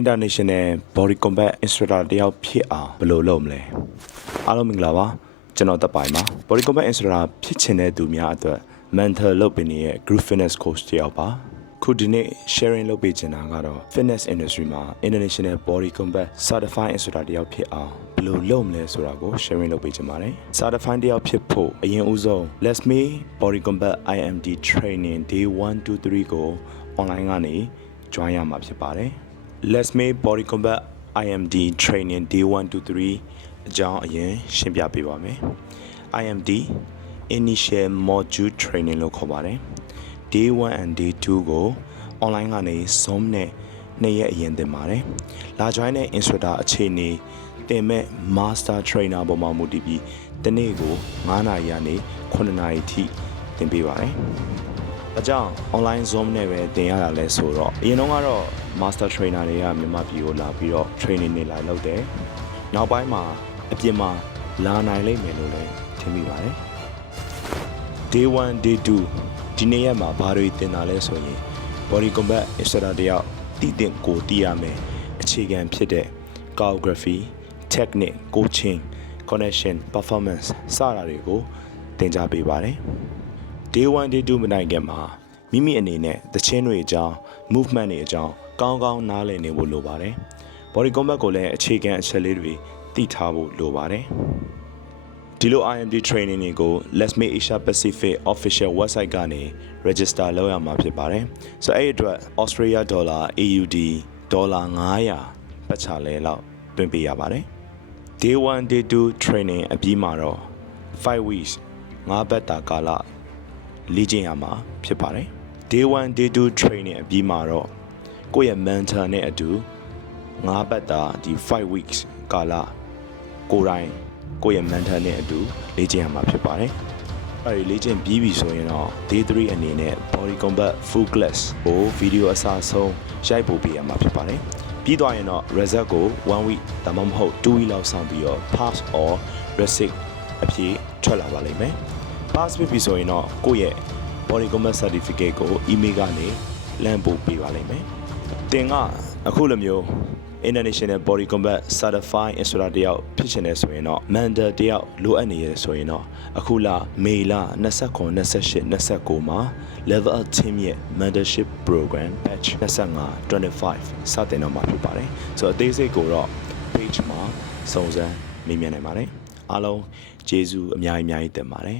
International Body Combat Instructor တယောက်ဖြစ်အောင်ဘယ်လိုလုပ်မလဲအားလုံးမင်္ဂလာပါကျွန်တော်တက်ပိုင်ပါ Body Combat Instructor ဖြစ်ချင်တဲ့သူများအတွက် mental လုပ်ပေးနေတဲ့ group fitness coach တယောက်ပါခုဒီနေ့ sharing လုပ်ပေးချင်တာကတော့ fitness industry မှာ International Body Combat Certified Instructor တယောက်ဖြစ်အောင်ဘယ်လိုလုပ်မလဲဆိုတာကို sharing လုပ်ပေးချင်ပါတယ် Certified တယောက်ဖြစ်ဖို့အရင်ဦးဆုံး Let's Me Body Combat IMD Training Day 1 2 3ကို online ကနေ join ရမှာဖြစ်ပါတယ်Let's make Body Combat IMD Training Day 1 to 3အကြောင်းအရင်ရှင်းပြပေးပါမယ် IMD Initial Module Training လို့ခေါ်ပါတယ် Day 1 and Day 2ကို online ကနေ Zoom နဲ့နေ့ရက်အရင်သင်ပါတယ်လာ join တဲ့ instructor အခြေအနေတင်မဲ့ Master Trainer ပေါ်မှာမူတည်ပြီးတနေ့ကို9နာရီကနေ9နာရီထိသင်ပေးပါတယ်အကြောင်း online Zoom နဲ့ပဲသင်ရတာလဲဆိုတော့အရင်ကတော့ Master Trainer တွေကမြန်မာပြည်ကိုလာပြီးတော့ training တွေလာလုပ်တယ်။နောက်ပိုင်းမှာအပြင်မှာလာနိုင်လိမ့်မယ်လို့လည်းထင်မိပါတယ်။ Day 1 Day 2ဒီနေ့ရက်မှာဘာတွေသင်တာလဲဆိုရင် Body Combat Instructor တယောက်တည်တင်ကိုတည်ရမယ်အခြေခံဖြစ်တဲ့ choreography, technique, coaching, connection, performance စတာတွေကိုသင်ကြားပေးပါတယ်။ Day 1 Day 2မနိုင်ခင်မှာမိမိအနေနဲ့သချင်းတွေအကြောင်း movement တွေအကြောင်းကောင်းကောင်းနားလည်နေဖို့လိုပါတယ် Body Combat ကိုလည်းအခြေခံအချက်လေးတွေသိထားဖို့လိုပါတယ်ဒီလို IMD training တွေကို Let's Make Asia Pacific official website ကနေ register လုပ်ရမှာဖြစ်ပါတယ်ဆိုတော့အဲ့အတွက် Australia dollar AUD ဒေါ်လာ900ပတ်ချလဲလောက်တွင်းပေးရပါတယ် Day 1 Day 2 training အပြီးမှာတော့5 weeks 5ပတ်တာကာလလေ့ကျင့်ရမှာဖြစ်ပါတယ် Day 1 Day 2 training အပြီးမှာတော့ကိုယ့်ရဲ့ mentor နဲ့အတူ9ပတ်တာဒီ5 weeks ကာလကိုယ်တိုင်ကိုယ့်ရဲ့ mentor နဲ့အတူလေ့ကျင့်ရမှာဖြစ်ပါတယ်အဲဒီလေ့ကျင့်ပြီးပြီဆိုရင်တော့ Day 3အနေနဲ့ Body Combat Full Class ကို video အစားဆုံးရိုက်ပို့ပေးရမှာဖြစ်ပါတယ်ပြီးသွားရင်တော့ result ကို1 week ဒါမှမဟုတ်2 week လောက်ဆောင်ပြီးတော့ pass or resit အဖြစ်ထွက်လာပါလိမ့်မယ် pass ဖြစ်ပြီဆိုရင်တော့ကိုယ့်ရဲ့ Body Combat Certificate ကို email ကနေလမ်းပို့ပေးပါလိမ့်မယ်တင်ကအခုလိုမျိုး International Body Combat Certified Instructor တယောက်ဖြစ်ချင်တယ်ဆိုရင်တော့ Mentor တယောက်လိုအပ်နေရဆိုရင်တော့အခုလမေလ29 28 29မှာ Level Up Team ရဲ့ Mentorship Program Batch 25 စတင်တော့မှာဖြစ်ပါတယ်ဆိုတော့အသေးစိတ်ကိုတော့ page မှာစုံစမ်းမေးမြန်းနိုင်ပါတယ်အားလုံးကျေးဇူးအများကြီးတင်ပါတယ်